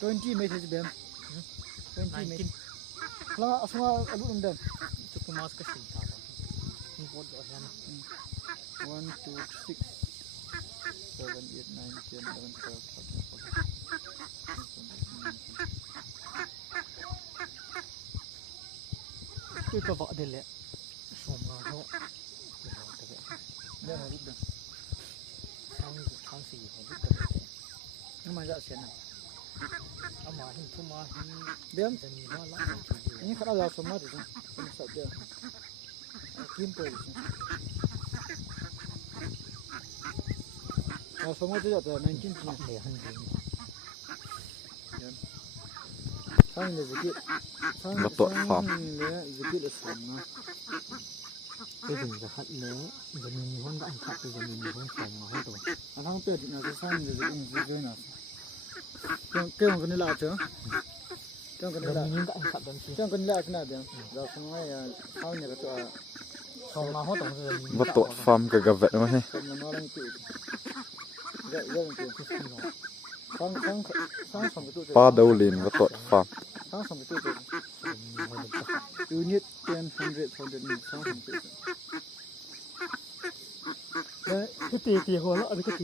20 meters bem 20 meters la asma alu ndam cukup mas ke sini apa import do yan 1 2 6 7 8 9 10 11 12 13 itu bawa dele semua ho dia harus dah sang si ho nama jak sian ama hin tuma hin bem jani hala ini kada za semua tu ini sat dia kim per semua tu jatuh 19 tu le han din sang le zikit sang le zikit le semua cái gì là khát lé giờ mình hôn đã ăn khát rồi giờ mình hôn phòng mà hết rồi anh không biết thì nó sẽ sang le zikit nào cái con cái này là chứ cái con này là mình đã ăn khát rồi chứ cái con này là cái nào vậy giờ không ai sau nhà cái chỗ phòng mà hết rồi giờ mình บ่ตดฟาร์มกับกะเวะมาให้ không là nó đang tự dạ dạ sang xong cái tụ ปลาดาวลินบ่ตดฟาร์ม sang xong cái tụ unit 10 100 100 sang xong cái tụ cái tiền tiền hồ lọ cái